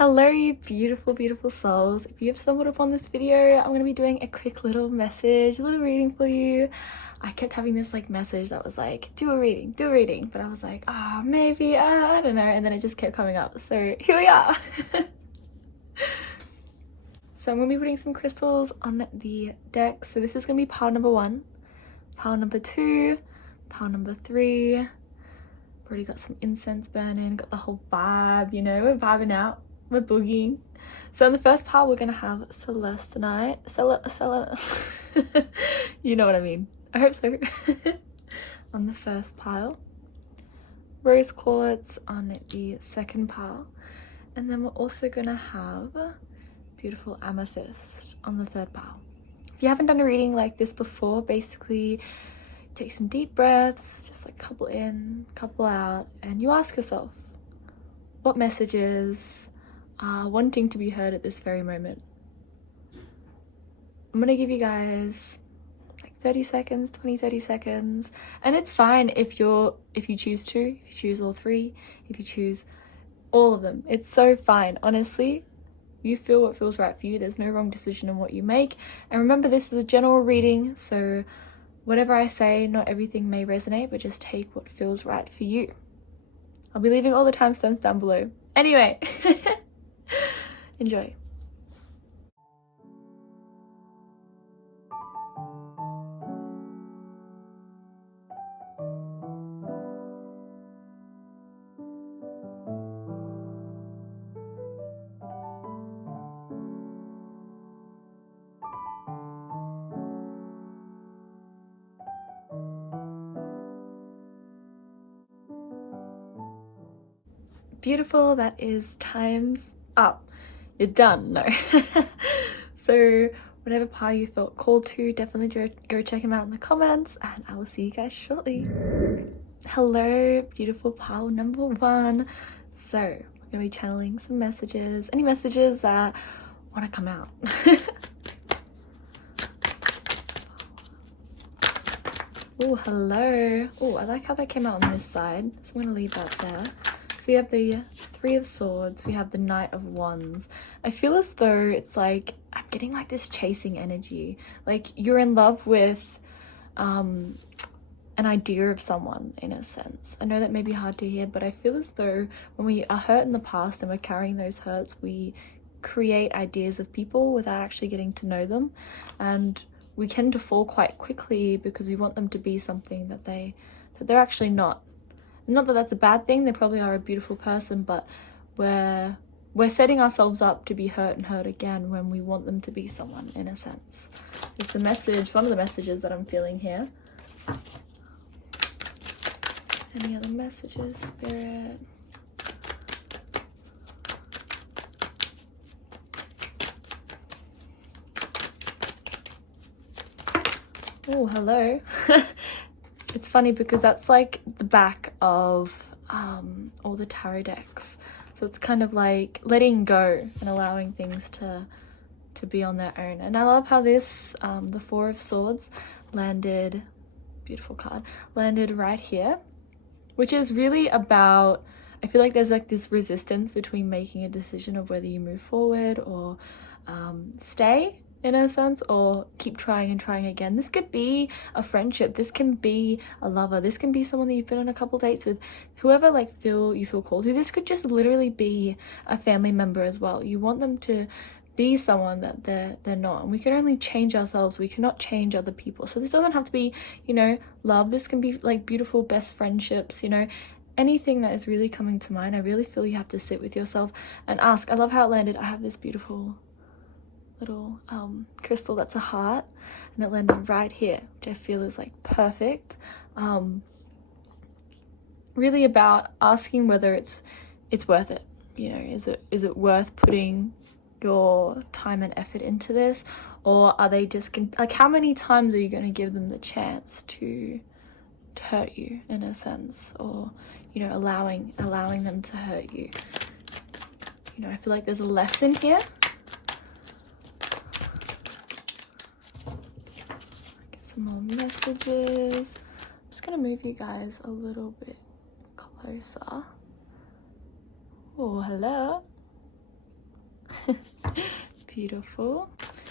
Hello, you beautiful, beautiful souls. If you have stumbled upon this video, I'm going to be doing a quick little message, a little reading for you. I kept having this message that was like, do a reading, but I was like, maybe, I don't know, and then it just kept coming up. So here we are. So I'm going to be putting some crystals on the deck. So this is going to be pile number 1, pile number 2, pile number 3. Already got some incense burning, got the whole vibe, you know, we're vibing out, we're boogieing. So in the first pile we're gonna have celestinite, you know what I mean, I hope so. On the first pile, rose quartz on the second pile, and then we're also gonna have beautiful amethyst on the third pile. If you haven't done a reading like this before, basically take some deep breaths, just like couple in, couple out, and you ask yourself, what messages are wanting to be heard at this very moment? I'm gonna give you guys like 30 seconds, 30 seconds, and it's fine if you choose to, if you choose all 3, if you choose all of them, it's so fine. Honestly, you feel what feels right for you. There's no wrong decision in what you make. And remember, this is a general reading, so whatever I say, not everything may resonate, but just take what feels right for you. I'll be leaving all the timestamps down below. Anyway, enjoy. Beautiful, that is time's up. You're done, no. So whatever pile you felt called to, definitely go check them out in the comments, and I will see you guys shortly. Hello, beautiful pile number 1. So we're gonna be channeling some messages, any messages that want to come out. Oh, hello. Oh, I like how that came out on this side, so I'm gonna leave that there. So we have the 3 of Swords, we have the Knight of Wands. I feel as though it's like, I'm getting like this chasing energy. Like you're in love with an idea of someone, in a sense. I know that may be hard to hear, but I feel as though when we are hurt in the past and we're carrying those hurts, we create ideas of people without actually getting to know them. And we tend to fall quite quickly because we want them to be something that they're actually not. Not that that's a bad thing, they probably are a beautiful person, but we're setting ourselves up to be hurt and hurt again when we want them to be someone, in a sense. It's the message, one of the messages that I'm feeling here. Any other messages, Spirit? Oh, hello. It's funny because that's like the back of all the tarot decks. So it's kind of like letting go and allowing things to be on their own. And I love how this, the 4 of Swords landed, beautiful card, landed right here, which is really about, I feel like there's like this resistance between making a decision of whether you move forward or stay, in a sense, or keep trying and trying again. This could be a friendship, this can be a lover, this can be someone that you've been on a couple dates with, whoever you feel called to. This could just literally be a family member as well. You want them to be someone that they're not, and we can only change ourselves, we cannot change other people. So this doesn't have to be, you know, love. This can be like beautiful best friendships, you know, anything that is really coming to mind. I really feel you have to sit with yourself and ask. I love how it landed. I have this beautiful little crystal that's a heart, and it landed right here, which I feel is like perfect. Really about asking whether it's worth it, you know, is it worth putting your time and effort into this, or are they just like, how many times are you going to give them the chance to hurt you, in a sense, or, you know, allowing them to hurt you. You know, I feel like there's a lesson here. Some more messages. I'm just gonna move you guys a little bit closer. Oh, hello. Beautiful.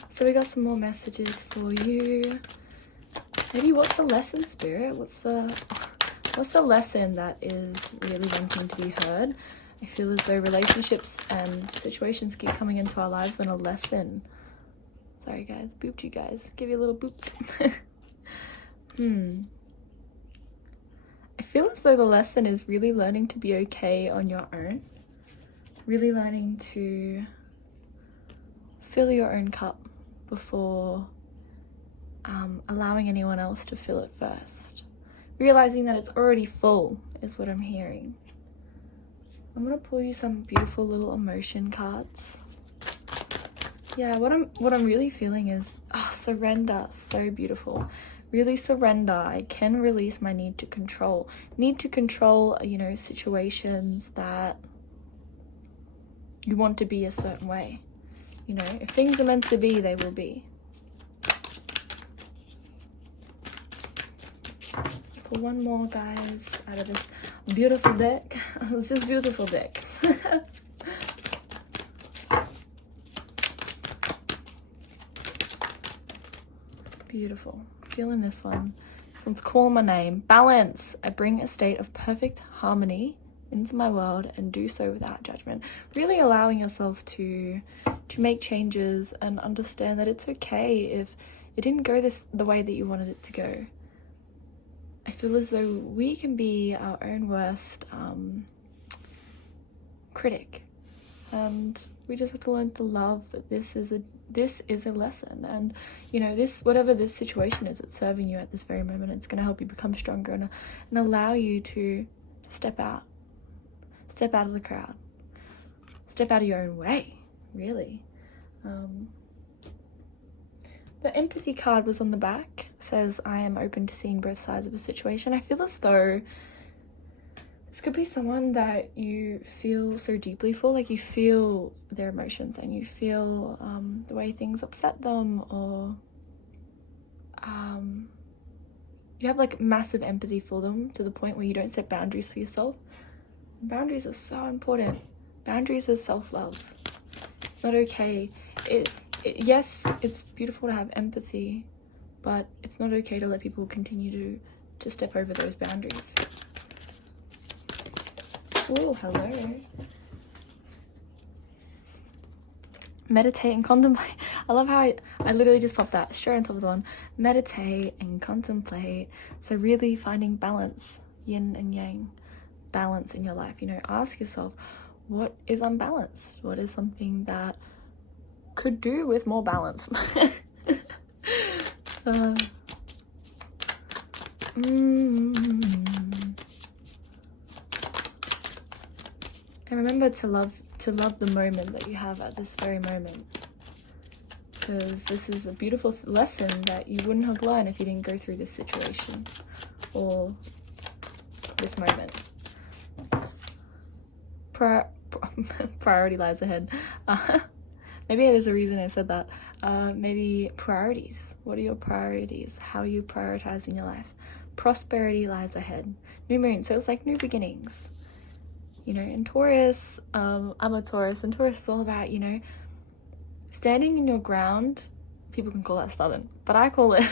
So we got some more messages for you. Maybe what's the lesson, Spirit? What's the lesson that is really wanting to be heard? I feel as though relationships and situations keep coming into our lives when a lesson... Sorry guys, booped you guys. Give you a little boop. I feel as though the lesson is really learning to be okay on your own. Really learning to fill your own cup before allowing anyone else to fill it first. Realizing that it's already full is what I'm hearing. I'm gonna pull you some beautiful little emotion cards. Yeah, what I'm really feeling is surrender. So beautiful. Really surrender. I can release my need to control. Need to control, you know, situations that you want to be a certain way. You know, if things are meant to be, they will be. Pull one more, guys, out of this beautiful deck. This is beautiful deck. Beautiful. Feeling this one. This one's calling my name. Balance. I bring a state of perfect harmony into my world and do so without judgment. Really allowing yourself to make changes and understand that it's okay if it didn't go the way that you wanted it to go. I feel as though we can be our own worst critic, and we just have to learn to love that this is a lesson. And you know, whatever this situation is that's serving you at this very moment, it's going to help you become stronger and allow you to step out of the crowd, step out of your own way, really. The empathy card was on the back. Says, I am open to seeing both sides of a situation. I feel as though this could be someone that you feel so deeply for, like you feel their emotions and you feel the way things upset them, or you have like massive empathy for them to the point where you don't set boundaries for yourself. Boundaries are so important. Boundaries is self-love. It's not okay. Yes, it's beautiful to have empathy, but it's not okay to let people continue to step over those boundaries. Oh, hello. Meditate and contemplate. I love how I literally just popped that straight on top of the one. Meditate and contemplate. So really finding balance, yin and yang, balance in your life. You know, ask yourself, what is unbalanced? What is something that could do with more balance? And remember to love the moment that you have at this very moment, because this is a beautiful lesson that you wouldn't have learned if you didn't go through this situation or this moment. Priority lies ahead. Maybe there's a reason I said that. Maybe priorities. What are your priorities? How are you prioritizing your life? Prosperity lies ahead. New moon, so it's like new beginnings. You know, in Taurus, I'm a Taurus, and Taurus is all about, you know, standing in your ground. People can call that stubborn, but I call it,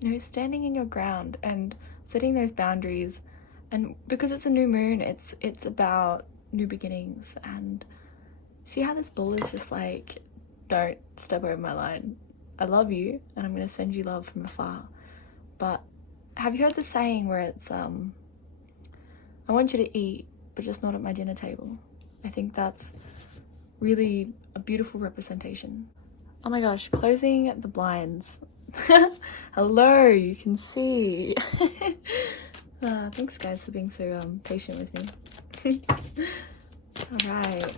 you know, standing in your ground and setting those boundaries. And because it's a new moon, it's about new beginnings. And see how this bull is just like, don't step over my line. I love you, and I'm going to send you love from afar. But have you heard the saying where it's, I want you to eat, but just not at my dinner table? I think that's really a beautiful representation. Oh my gosh, closing the blinds. Hello, you can see. Thanks guys for being so patient with me. All right.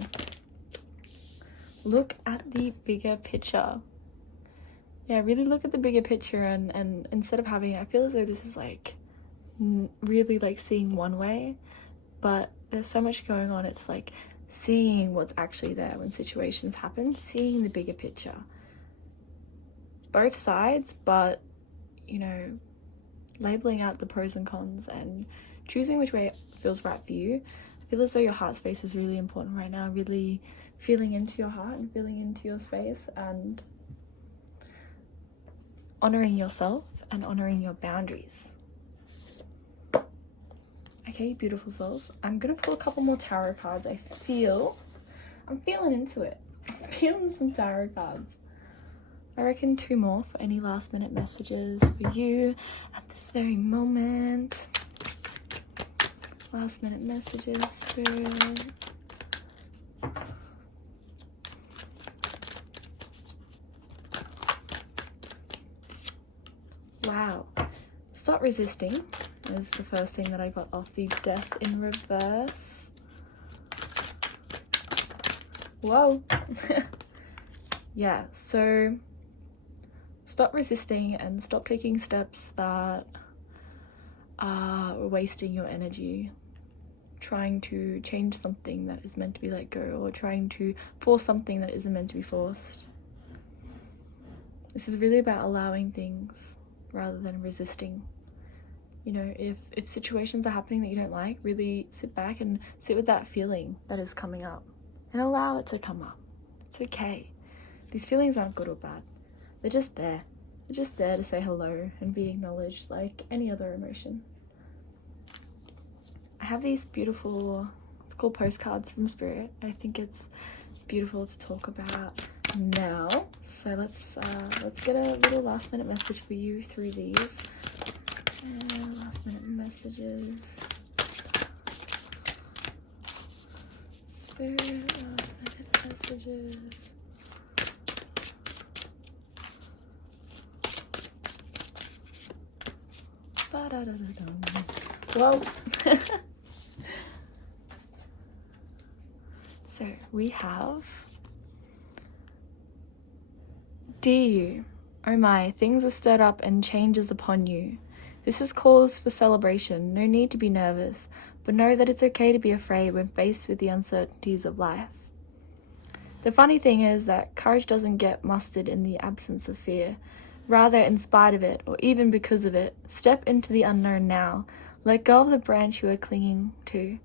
Look at the bigger picture. Yeah, really look at the bigger picture, and instead of having, I feel as though this is like really like seeing one way, but there's so much going on. It's like seeing what's actually there when situations happen, seeing the bigger picture. Both sides, but, you know, labeling out the pros and cons and choosing which way feels right for you. I feel as though your heart space is really important right now, really feeling into your heart and feeling into your space and honoring yourself and honoring your boundaries. Okay, beautiful souls. I'm gonna pull a couple more tarot cards. I'm feeling into it. I'm feeling some tarot cards. I reckon 2 more for any last minute messages for you at this very moment. Last minute messages, Spirit. Wow. Stop resisting is the first thing that I got off the Death in reverse. Whoa. Yeah, so stop resisting and stop taking steps that are wasting your energy, trying to change something that is meant to be let go, or trying to force something that isn't meant to be forced. This is really about allowing things rather than resisting. You know, if situations are happening that you don't like, really sit back and sit with that feeling that is coming up and allow it to come up. It's okay. These feelings aren't good or bad. They're just there. They're just there to say hello and be acknowledged like any other emotion. I have these beautiful, it's called postcards from Spirit. I think it's beautiful to talk about now. So let's get a little last minute message for you through these. Last minute messages. Spirit, last minute messages. Whoa. So we have, dear you, oh my, things are stirred up and changes upon you. This is cause for celebration. No need to be nervous, but know that it's okay to be afraid when faced with the uncertainties of life. The funny thing is that courage doesn't get mustered in the absence of fear. Rather, in spite of it, or even because of it, step into the unknown now. Let go of the branch you are clinging to,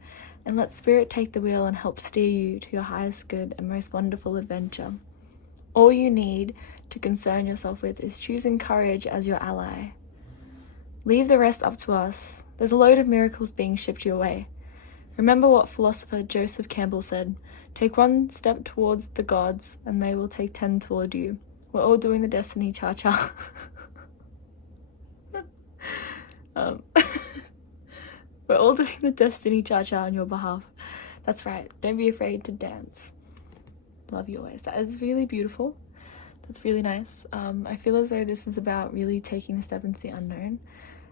and let Spirit take the wheel and help steer you to your highest good and most wonderful adventure. All you need to concern yourself with is choosing courage as your ally. Leave the rest up to us. There's a load of miracles being shipped your way. Remember what philosopher Joseph Campbell said, take 1 step towards the gods and they will take 10 toward you. We're all doing the destiny cha-cha. We're all doing the destiny cha-cha on your behalf. That's right. Don't be afraid to dance. Love you always. That is really beautiful. That's really nice. I feel as though this is about really taking a step into the unknown.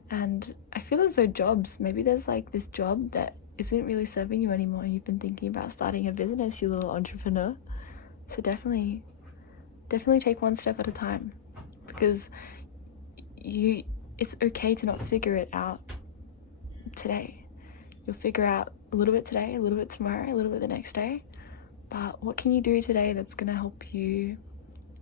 And I feel as though jobs, maybe there's like this job that isn't really serving you anymore and you've been thinking about starting a business, you little entrepreneur. So definitely take 1 step at a time, because it's okay to not figure it out today. You'll figure out a little bit today, a little bit tomorrow, a little bit the next day. But what can you do today that's going to help you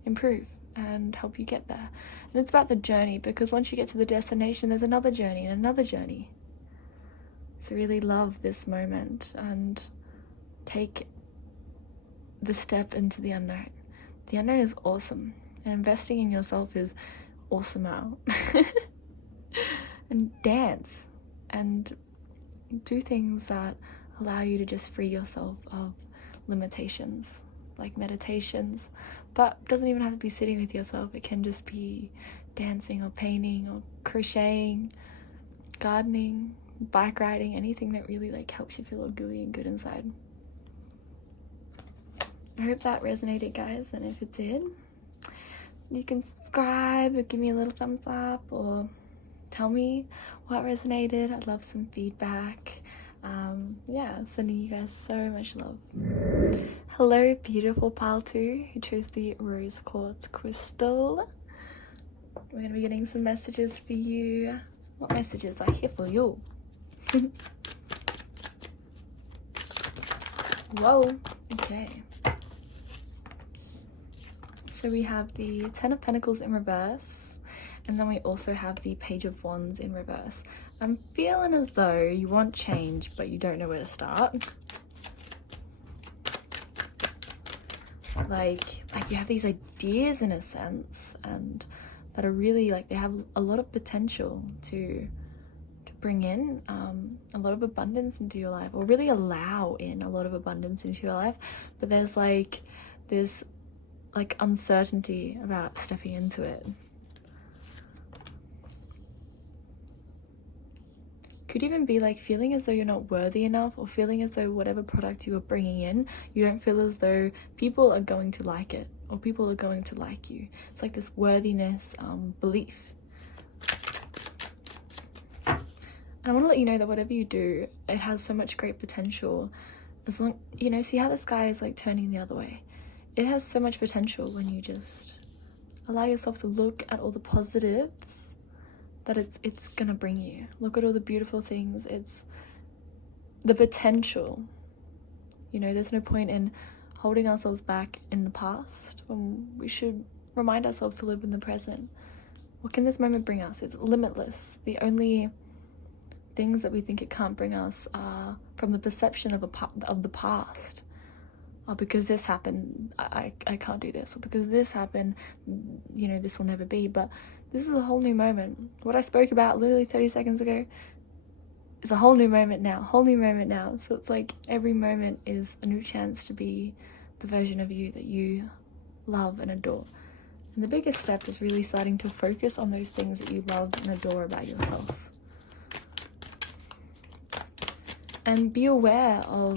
improve and help you get there? And it's about the journey, because once you get to the destination, there's another journey and another journey. So really love this moment and take the step into the unknown. The unknown is awesome, and investing in yourself is awesome out. And dance and do things that allow you to just free yourself of limitations, like meditations. But it doesn't even have to be sitting with yourself. It can just be dancing or painting or crocheting, gardening, bike riding, anything that really like helps you feel all gooey and good inside. I hope that resonated, guys, and if it did, you can subscribe or give me a little thumbs up or tell me what resonated. I'd love some feedback. Yeah, sending you guys so much love. Hello, beautiful pile 2 who chose the rose quartz crystal. We're going to be getting some messages for you. What messages are here for you? Whoa, okay. So we have the 10 of Pentacles in reverse, and then we also have the Page of Wands in reverse. I'm feeling as though you want change, but you don't know where to start. like you have these ideas in a sense, and that are really like, they have a lot of potential to bring in a lot of abundance into your life, or really allow in a lot of abundance into your life. But there's like this like uncertainty about stepping into it. Could even be like feeling as though you're not worthy enough, or feeling as though whatever product you are bringing in, you don't feel as though people are going to like it, or people are going to like you. It's like this worthiness belief. And I want to let you know that whatever you do, it has so much great potential. As long, you know, see how the sky is like turning the other way? It has so much potential when you just allow yourself to look at all the positives that it's gonna bring you. Look at all the beautiful things. It's the potential. You know, there's no point in holding ourselves back in the past when we should remind ourselves to live in the present. What can this moment bring us? It's limitless. The only things that we think it can't bring us are from the perception of the past. Oh, because this happened, I can't do this. Or because this happened, you know, this will never be. But this is a whole new moment. What I spoke about literally 30 seconds ago is a whole new moment now. Whole new moment now. So it's like every moment is a new chance to be the version of you that you love and adore. And the biggest step is really starting to focus on those things that you love and adore about yourself. And be aware of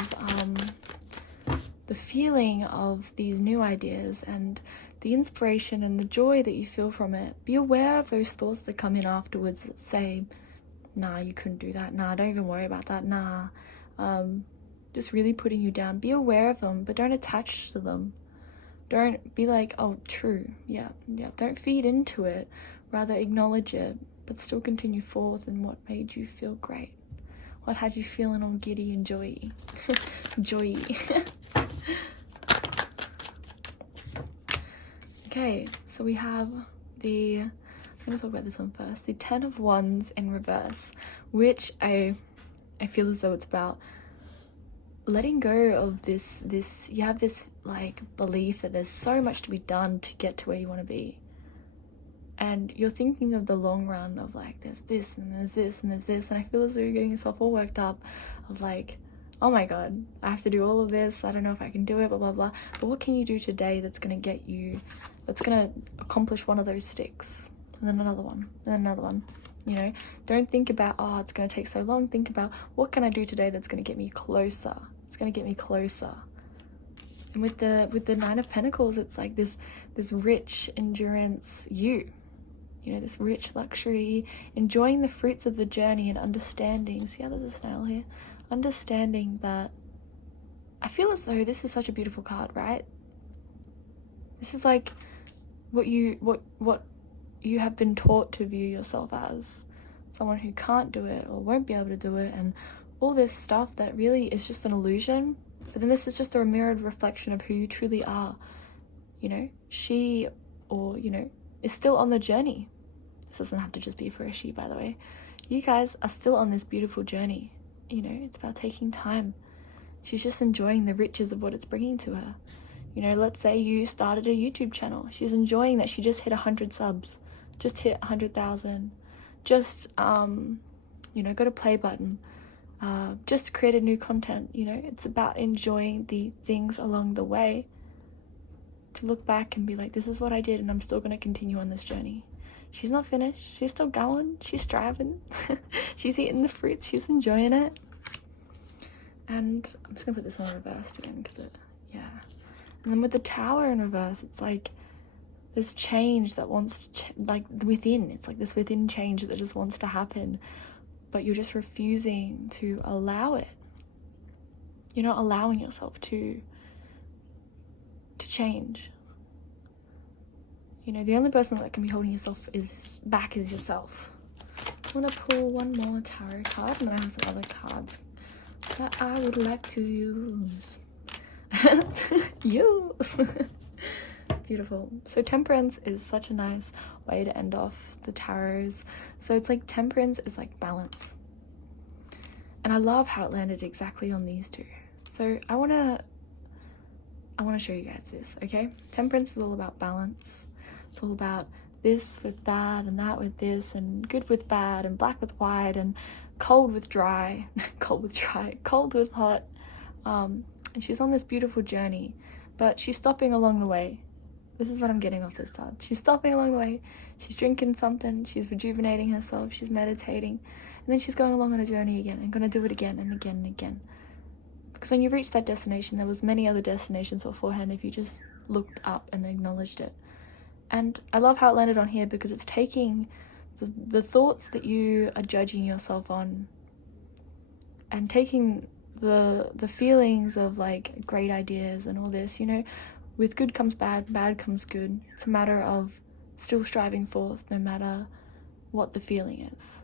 the feeling of these new ideas and the inspiration and the joy that you feel from it. Be aware of those thoughts that come in afterwards that say, nah, you couldn't do that. Nah, don't even worry about that. Nah. Just really putting you down. Be aware of them, but don't attach to them. Don't be like, oh, true. Yeah. Don't feed into it. Rather acknowledge it, but still continue forth in what made you feel great. What had you feeling all giddy and joy-y? Joy-y. Okay, so we have I'm going to talk about this one first. The 10 of Wands in reverse, which I feel as though it's about letting go of this, you have this like belief that there's so much to be done to get to where you want to be. And you're thinking of the long run of like, there's this and there's this and there's this. And I feel as though you're getting yourself all worked up of like, oh my God, I have to do all of this. I don't know if I can do it, blah, blah, blah. But what can you do today that's going to get you, that's going to accomplish one of those sticks? And then another one, and then another one. You know, don't think about, oh, it's going to take so long. Think about, what can I do today that's going to get me closer? It's going to get me closer. And with the 9 of Pentacles, it's like this rich endurance you know, this rich luxury, enjoying the fruits of the journey and understanding. See how there's a snail here? Understanding that, I feel as though this is such a beautiful card, right? This is like what you have been taught to view yourself as, someone who can't do it or won't be able to do it, and all this stuff that really is just an illusion. But then this is just a mirrored reflection of who you truly are. You know, she, or, you know, is still on the journey. This doesn't have to just be for a she, by the way. You guys are still on this beautiful journey. You know, it's about taking time. She's just enjoying the riches of what it's bringing to her. You know, let's say you started a YouTube channel. She's enjoying that she just hit 100 subs, just hit 100,000. Just, you know, got a play button. Just created new content. You know, it's about enjoying the things along the way, to look back and be like, this is what I did, and I'm still going to continue on this journey. She's not finished. She's still going. She's striving. She's eating the fruits. She's enjoying it. And I'm just going to put this one reversed again because yeah. And then with the Tower in reverse, it's like this change that wants to, like within. It's like this within change that just wants to happen, but you're just refusing to allow it. You're not allowing yourself to change. You know, the only person that can be holding yourself back is yourself. I'm gonna pull one more tarot card, and I have some other cards that I would like to use. Beautiful. So Temperance is such a nice way to end off the tarots. So it's like Temperance is like balance. And I love how it landed exactly on these two. So I want to I want to show you guys this, okay? Temperance is all about balance. It's all about this with that and that with this and good with bad and black with white and cold with dry, cold with hot. And she's on this beautiful journey, but she's stopping along the way. This is what I'm getting off this card. She's stopping along the way. She's drinking something. She's rejuvenating herself. She's meditating. And then she's going along on a journey again and going to do it again and again and again. Because when you reach that destination, there was many other destinations beforehand if you just looked up and acknowledged it. And I love how it landed on here because it's taking the thoughts that you are judging yourself on and taking the feelings of like great ideas and all this, you know, with good comes bad, bad comes good. It's a matter of still striving forth no matter what the feeling is,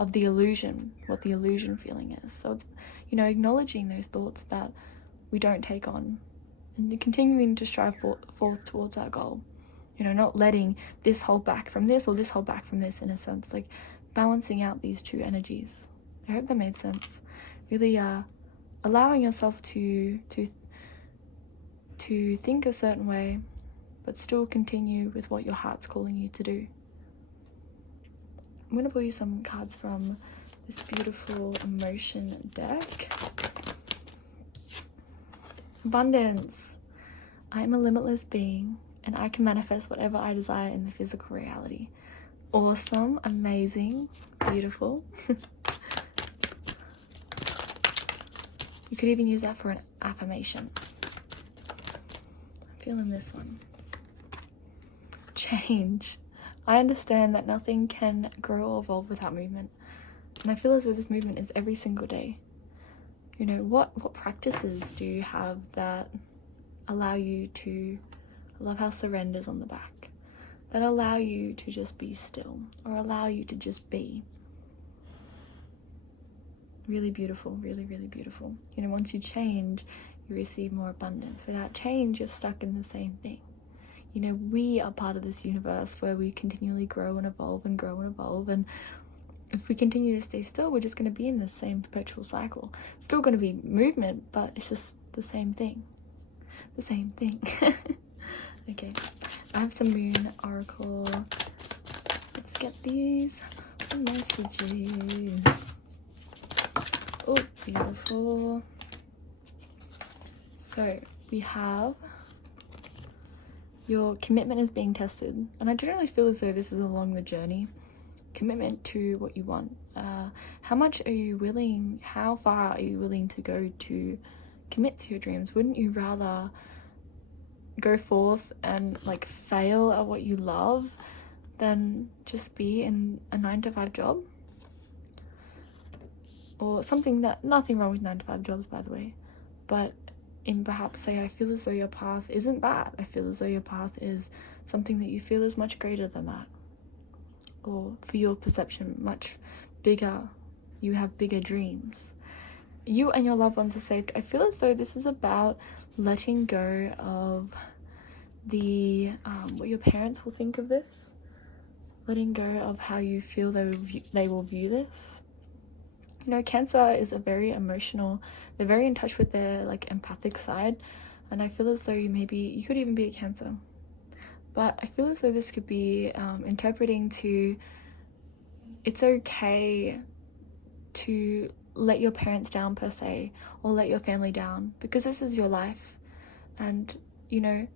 of the illusion, what the illusion feeling is. So it's, you know, acknowledging those thoughts that we don't take on and continuing to strive forth towards our goal. You know, not letting this hold back from this or this hold back from this, in a sense, like balancing out these two energies. I hope that made sense. Really allowing yourself to think a certain way, but still continue with what your heart's calling you to do. I'm going to pull you some cards from this beautiful emotion deck. Abundance. I am a limitless being, and I can manifest whatever I desire in the physical reality. Awesome, amazing, beautiful. You could even use that for an affirmation. I'm feeling this one. Change. I understand that nothing can grow or evolve without movement. And I feel as though this movement is every single day. You know, what practices do you have that allow you to, I love how surrender's on the back, that allow you to just be still or allow you to just be. Really beautiful, really, really beautiful. You know, once you change, you receive more abundance. Without change, you're stuck in the same thing. You know, we are part of this universe where we continually grow and evolve and grow and evolve. And if we continue to stay still, we're just going to be in the same perpetual cycle. It's still going to be movement, but it's just the same thing. The same thing. Okay, I have some moon oracle. Let's get these messages. Oh, beautiful. So we have your commitment is being tested, and I generally feel as though this is along the journey. Commitment to what you want. How much are you willing, how far are you willing to go to commit to your dreams? Wouldn't you rather go forth and like fail at what you love than just be in a 9-to-5 job? Or something that, nothing wrong with 9-to-5 jobs, by the way, but in perhaps say, I feel as though your path isn't that. I feel as though your path is something that you feel is much greater than that. Or for your perception, much bigger. You have bigger dreams. You and your loved ones are saved. I feel as though this is about letting go of the, what your parents will think of this. Letting go of how you feel they will view this. You know, Cancer is a very emotional, they're very in touch with their like empathic side, and I feel as though you could even be a Cancer, but I feel as though this could be interpreting to, it's okay to let your parents down per se, or let your family down, because this is your life, and you know,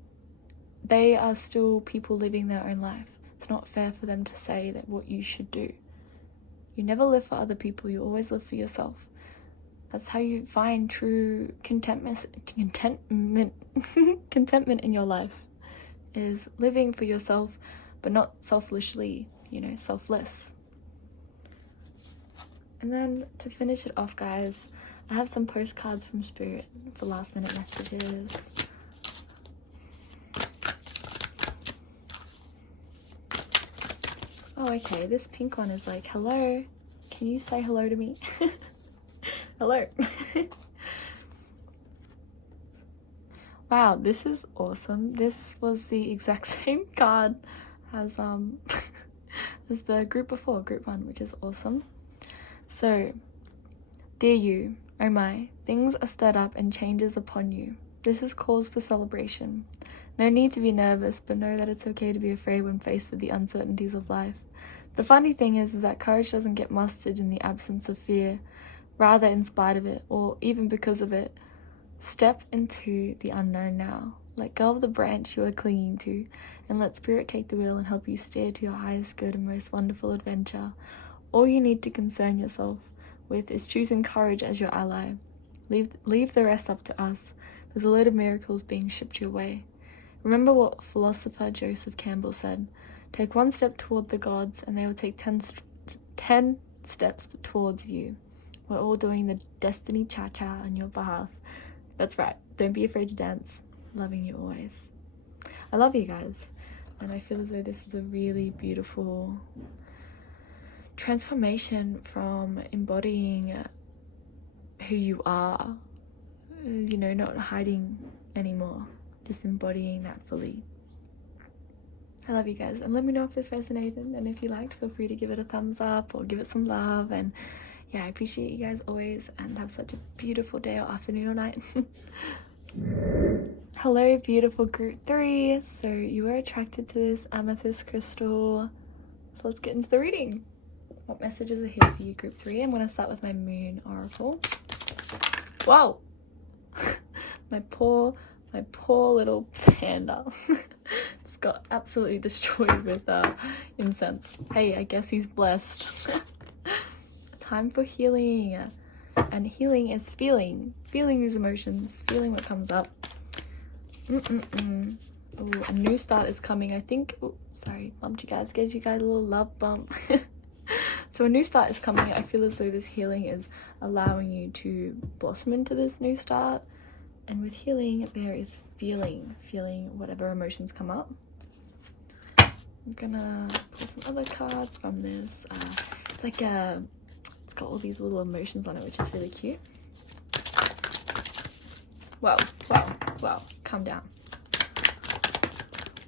they are still people living their own life. It's not fair for them to say that what you should do. You never live for other people, you always live for yourself. That's how you find true contentment in your life, is living for yourself, but not selfishly, you know, selfless. And then to finish it off, guys, I have some postcards from Spirit for last minute messages. Oh, okay, this pink one is like, hello, can you say hello to me? Hello. Wow, this is awesome. This was the exact same card as as the group before, group 1, which is awesome. So, dear you, oh my, things are stirred up and changes upon you. This is cause for celebration. No need to be nervous, but know that it's okay to be afraid when faced with the uncertainties of life. The funny thing is that courage doesn't get mustered in the absence of fear, rather in spite of it, or even because of it. Step into the unknown now. Let go of the branch you are clinging to, and let Spirit take the wheel and help you steer to your highest good and most wonderful adventure. All you need to concern yourself with is choosing courage as your ally. Leave the rest up to us. There's a load of miracles being shipped your way. Remember what philosopher Joseph Campbell said: take one step toward the gods, and they will take 10 steps towards you. We're all doing the destiny cha-cha on your behalf. That's right. Don't be afraid to dance. Loving you always. I love you guys. And I feel as though this is a really beautiful transformation from embodying who you are. You know, not hiding anymore. Just embodying that fully. I love you guys. And let me know if this resonated. And if you liked, feel free to give it a thumbs up or give it some love. And yeah, I appreciate you guys always, and have such a beautiful day or afternoon or night. Hello, beautiful group 3. So you were attracted to this amethyst crystal. So let's get into the reading. What messages are here for you, group 3? I'm going to start with my moon oracle. Whoa! my poor little panda. It's got absolutely destroyed with incense. Hey, I guess he's blessed. Time for healing, and healing is feeling these emotions, feeling what comes up. Ooh, a new start is coming. I think, sorry, bumped you guys, gave you guys a little love bump. So a new start is coming. I feel as though this healing is allowing you to blossom into this new start, and with healing there is feeling whatever emotions come up. I'm gonna pull some other cards from this. It's like it's got all these little emotions on it, which is really cute. Wow, calm down.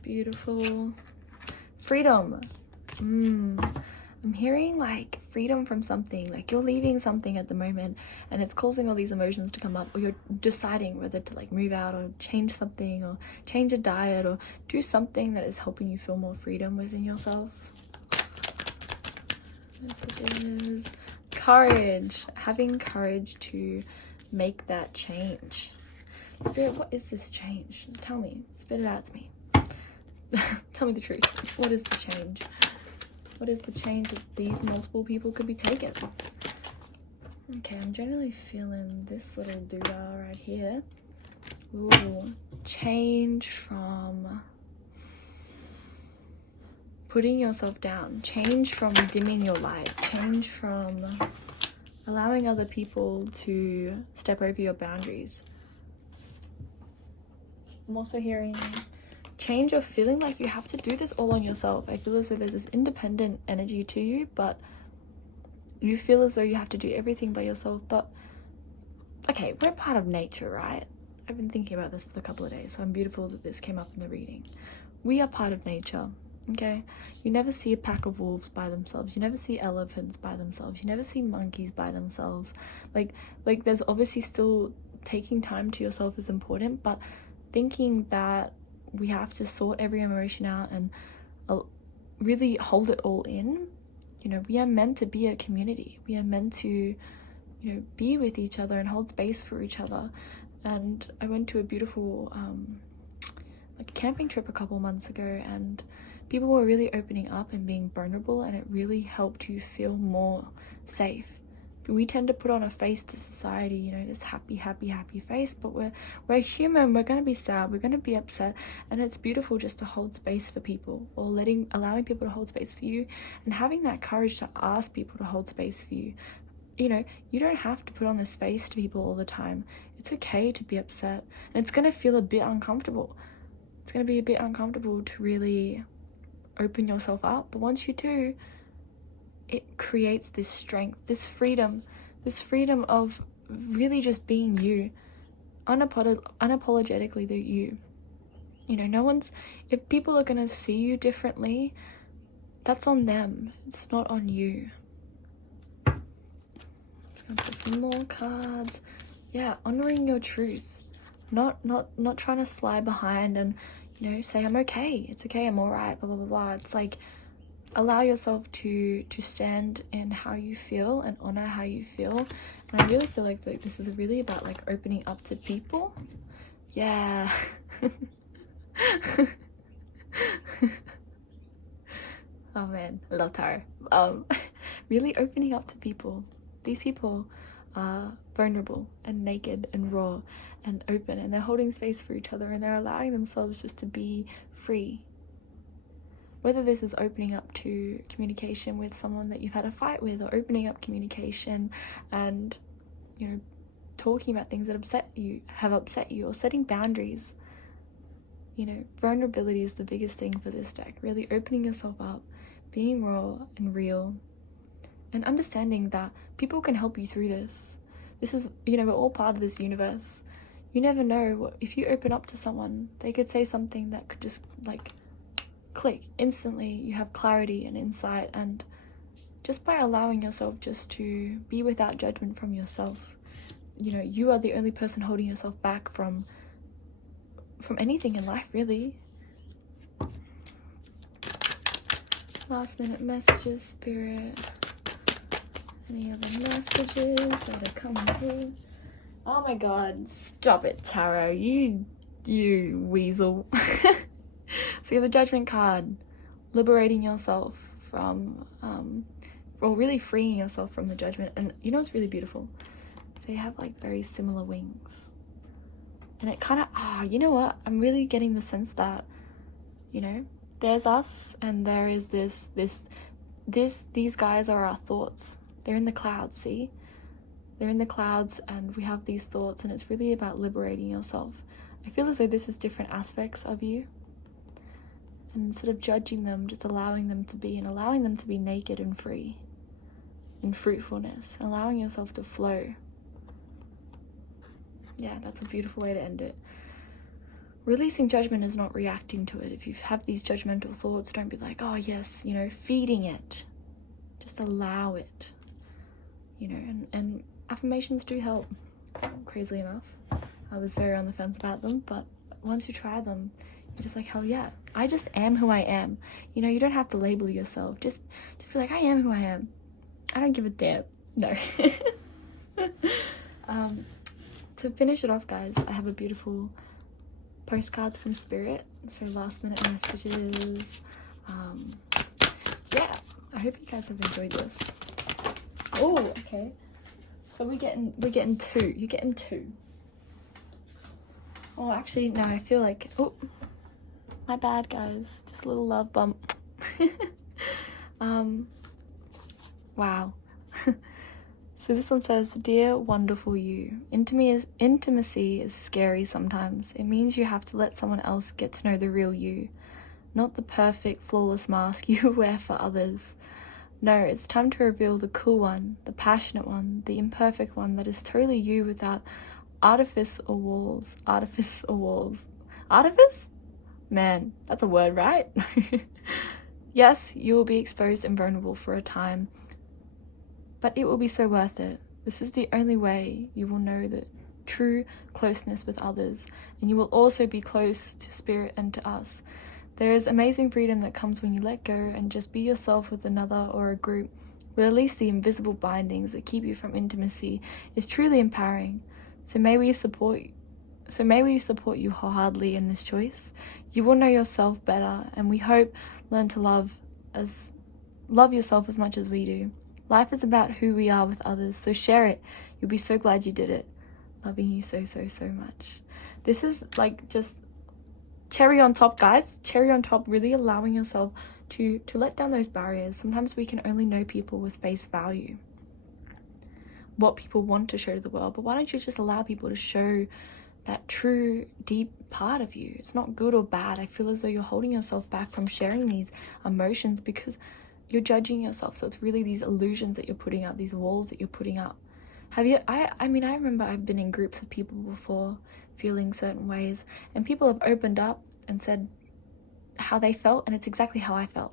Beautiful. Freedom. I'm hearing like freedom from something, like you're leaving something at the moment and it's causing all these emotions to come up, or you're deciding whether to like move out or change something or change a diet or do something that is helping you feel more freedom within yourself. Messages. Courage. Having courage to make that change. Spirit, what is this change? Tell me. Spit it out to me. Tell me the truth. What is the change? What is the change that these multiple people could be taking? Okay, I'm generally feeling this little doodah right here. Ooh, change from putting yourself down, change from dimming your light, change from allowing other people to step over your boundaries. I'm also hearing change of feeling like you have to do this all on yourself. I feel as though there's this independent energy to you, but you feel as though you have to do everything by yourself. But okay, we're part of nature, right? I've been thinking about this for a couple of days, so I'm beautiful that this came up in the reading. We are part of nature, okay? You never see a pack of wolves by themselves. You never see elephants by themselves. You never see monkeys by themselves. Like there's obviously still taking time to yourself is important, but thinking that we have to sort every emotion out and really hold it all in. You know, we are meant to be a community. We are meant to, you know, be with each other and hold space for each other. And I went to a beautiful like camping trip a couple months ago, and people were really opening up and being vulnerable, and it really helped you feel more safe. We tend to put on a face to society, you know, this happy face, but we're human. We're going to be sad, we're going to be upset, and it's beautiful just to hold space for people, or allowing people to hold space for you, and having that courage to ask people to hold space for you. You know, you don't have to put on this face to people all the time. It's okay to be upset, and it's going to feel a bit uncomfortable. It's going to be a bit uncomfortable to really open yourself up, but once you do, it creates this strength, this freedom of really just being you, unapologetically the you. You know, if people are going to see you differently, that's on them. It's not on you. Just gonna put some more cards. Yeah, honoring your truth. not trying to slide behind and, you know, say I'm okay, it's okay, I'm all right, blah blah blah blah. It's like, allow yourself to stand in how you feel and honor how you feel. And I really feel like this is really about like opening up to people. Yeah. Oh man, I love tarot. Really opening up to people. These people are vulnerable and naked and raw and open, and they're holding space for each other, and they're allowing themselves just to be free. Whether this is opening up to communication with someone that you've had a fight with, or opening up communication and, you know, talking about things that have upset you, or setting boundaries. You know, vulnerability is the biggest thing for this deck. Really opening yourself up, being raw and real, and understanding that people can help you through this. This is, you know, we're all part of this universe. You never know if you open up to someone, they could say something that could just like click instantly. You have clarity and insight, and just by allowing yourself just to be without judgment from yourself, you know, you are the only person holding yourself back from anything in life, really. Last minute messages, Spirit. Any other messages that are coming through? Oh my god, stop it, Tarot. You weasel. So you have the Judgment card, liberating yourself from, or really freeing yourself from the judgment. And you know what's really beautiful? So you have like very similar wings. And it kind of, you know what? I'm really getting the sense that, you know, there's us and there is these guys are our thoughts. They're in the clouds, see? They're in the clouds, and we have these thoughts, and it's really about liberating yourself. I feel as though this is different aspects of you. And instead of judging them, just allowing them to be, and allowing them to be naked and free in fruitfulness, allowing yourself to flow. Yeah, that's a beautiful way to end it. Releasing judgment is not reacting to it. If you have these judgmental thoughts, don't be like, oh yes, you know, feeding it. Just allow it. You know, and affirmations do help, crazily enough. I was very on the fence about them, but once you try them, you're just like, hell yeah, I just am who I am. You know, you don't have to label yourself. Just be like, I am who I am. I don't give a damn. No. To finish it off, guys, I have a beautiful postcards from Spirit. So last minute messages. Yeah, I hope you guys have enjoyed this. Oh, okay. So we're getting two. You're getting two. Oh, actually, no, I feel like, oh, my bad, guys. Just a little love bump. Wow. So this one says, Dear wonderful you, intimacy is scary sometimes. It means you have to let someone else get to know the real you, not the perfect, flawless mask you wear for others. No, it's time to reveal the cool one, the passionate one, the imperfect one that is totally you without artifice or walls. Artifice or walls. Artifice? Man, that's a word, right? Yes, you will be exposed and vulnerable for a time, but it will be so worth it. This is the only way you will know the true closeness with others, and you will also be close to Spirit and to us. There is amazing freedom that comes when you let go and just be yourself with another or a group. Release the invisible bindings that keep you from intimacy is truly empowering. So may we support you wholeheartedly in this choice. You will know yourself better, and we hope learn to love yourself as much as we do. Life is about who we are with others, so share it. You'll be so glad you did it. Loving you so, so, so much. This is like just cherry on top, guys. Cherry on top, really allowing yourself to let down those barriers. Sometimes we can only know people with face value, what people want to show to the world, but why don't you just allow people to show that true, deep part of you? It's not good or bad. I feel as though you're holding yourself back from sharing these emotions because you're judging yourself. So it's really these illusions that you're putting up, these walls that you're putting up. I remember I've been in groups of people before feeling certain ways, and people have opened up and said how they felt, and it's exactly how I felt.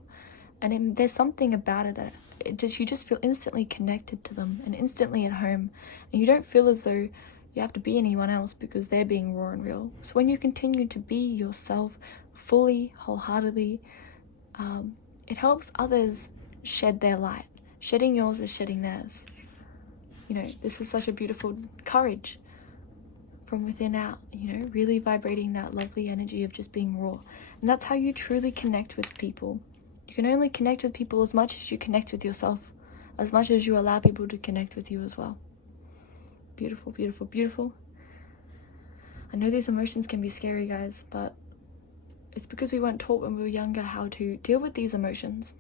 And there's something about it that you just feel instantly connected to them and instantly at home, and you don't feel as though you have to be anyone else because they're being raw and real. So when you continue to be yourself fully, wholeheartedly, it helps others shed their light. Shedding yours is shedding theirs. You know, this is such a beautiful courage from within out, you know, really vibrating that lovely energy of just being raw. And that's how you truly connect with people. You can only connect with people as much as you connect with yourself, as much as you allow people to connect with you as well. Beautiful, beautiful, beautiful. I know these emotions can be scary, guys, but it's because we weren't taught when we were younger how to deal with these emotions.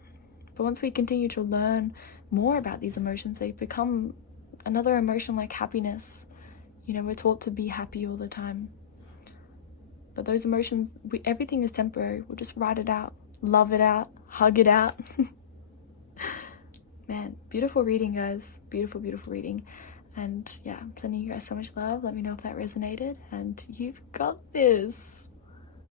But once we continue to learn more about these emotions, they become another emotion like happiness. You know, we're taught to be happy all the time. But those emotions, everything is temporary. We'll just write it out, love it out, hug it out. Man, beautiful reading, guys. Beautiful, beautiful reading. And yeah, I'm sending you guys so much love. Let me know if that resonated. And you've got this.